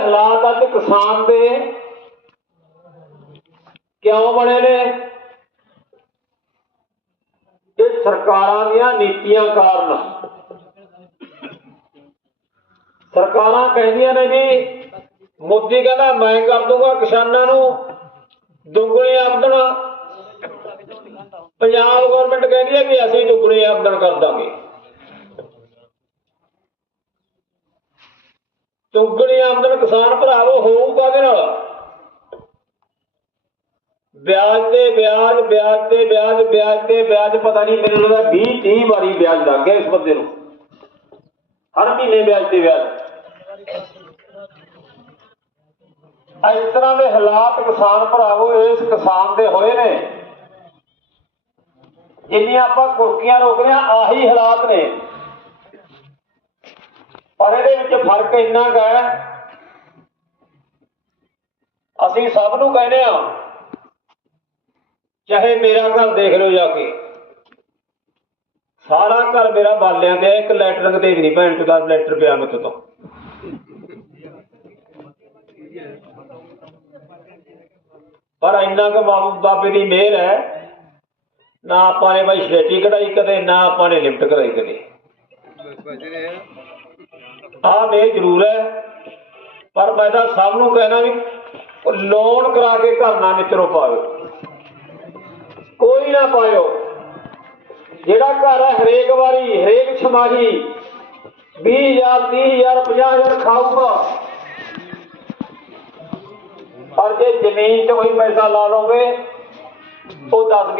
ਹਾਲਾਤ ਅੱਜ ਕਿਸਾਨ ਦੇ ਕਿਉਂ ਬਣੇ ਨੇ? ਇਹ ਸਰਕਾਰਾਂ ਦੀਆਂ ਨੀਤੀਆਂ ਕਾਰਨ। ਸਰਕਾਰਾਂ ਕਹਿੰਦੀਆਂ ਨੇ ਵੀ ਮੋਦੀ ਕਹਿੰਦਾ, ਮੈਂ ਕਰ ਦੂੰਗਾ ਕਿਸਾਨਾਂ ਨੂੰ ਦੁੱਗਣੀ ਆਮਦਨ। ਪੰਜਾਬ ਗਵਰਨਮੈਂਟ ਕਹਿੰਦੀ ਹੈ ਵੀ ਅਸੀਂ ਦੁੱਗਣੀ ਆਮਦਨ ਕਰ ਦਾਂਗੇ। ਦੁੱਗਣੀ ਆਮਦਨ ਕਿਸਾਨ ਭਰਾਵੋ ਹੋਊਗਾ ਦੇ ਨਾਲ ਵਿਆਜ ਤੇ ਵਿਆਜ ਵਿਆਜ ਤੇ ਵਿਆਜ ਵਿਆਜ ਤੇ ਵਿਆਜ, ਪਤਾ ਨਹੀਂ ਮੈਨੂੰ ਲੱਗਦਾ 20 30 ਵਾਰੀ ਵਿਆਜ ਲੱਗ ਗਿਆ ਇਸ ਬੰਦੇ ਨੂੰ। ਹਰ ਮਹੀਨੇ ਵਿਆਜ ਤੇ ਵਿਆਜ। ਇਸ ਤਰ੍ਹਾਂ ਦੇ ਹਾਲਾਤ ਕਿਸਾਨ ਭਰਾਵੋ, ਇਸ ਕਿਸਾਨ ਦੇ ਹੋਏ ਨੇ। ਜਿੰਨੀਆਂ ਆਪਾਂ ਕੁਰਕੀਆਂ ਰੋਕ ਰਹੇ ਹਾਂ ਆਹੀ ਹਾਲਾਤ ਨੇ। ਪਰ ਇਹਦੇ ਵਿੱਚ ਫ਼ਰਕ ਇੰਨਾ ਕੁ ਹੈ, ਅਸੀਂ ਸਭ ਨੂੰ ਕਹਿੰਦੇ ਆ ਚਾਹੇ ਮੇਰਾ ਘਰ ਦੇਖ ਲਓ ਜਾ ਕੇ, ਸਾਰਾ ਘਰ ਮੇਰਾ ਬਾਲਿਆਂ ਤੇ ਇੱਕ ਲੈਟਰਿੰਗ ਤੇ ਵੀ ਨਹੀਂ ਭੈਣ ਚੋਦਾ ਲੈਟਰ ਪਿਆ ਮੇਰੇ ਤੋਂ। ਪਰ ਇੰਨਾ ਕੁ ਬਾਬੇ ਦੀ ਮਿਹਰ ਹੈ, ਨਾ ਆਪਾਂ ਨੇ ਬਾਈ ਛੇਟੀ ਕਢਾਈ ਕਦੇ, ਨਾ ਆਪਾਂ ਨੇ ਲਿਫਟ ਕਰਾਈ ਕਦੇ। ਆ ਮਿਹਰ ਜ਼ਰੂਰ ਹੈ। ਪਰ ਮੈਂ ਤਾਂ ਸਭ ਨੂੰ ਕਹਿਣਾ ਵੀ ਲੋਨ ਕਰਾ ਕੇ ਘਰ ਨਾ ਮਿੱਤਰੋ ਪਾਇਓ। ਕੋਈ ਨਾ ਪਾਇਓ। ਜਿਹੜਾ ਘਰ ਹੈ ਹਰੇਕ ਵਾਰੀ, ਹਰੇਕ ਛਮਾਹੀ 20000 30000 50000 ਖਾਊਗਾ। ਪਰ ਜੇ ਜ਼ਮੀਨ 'ਚ ਉਹੀ ਪੈਸਾ ਲਾ ਲਓਗੇ, ਉਹ 10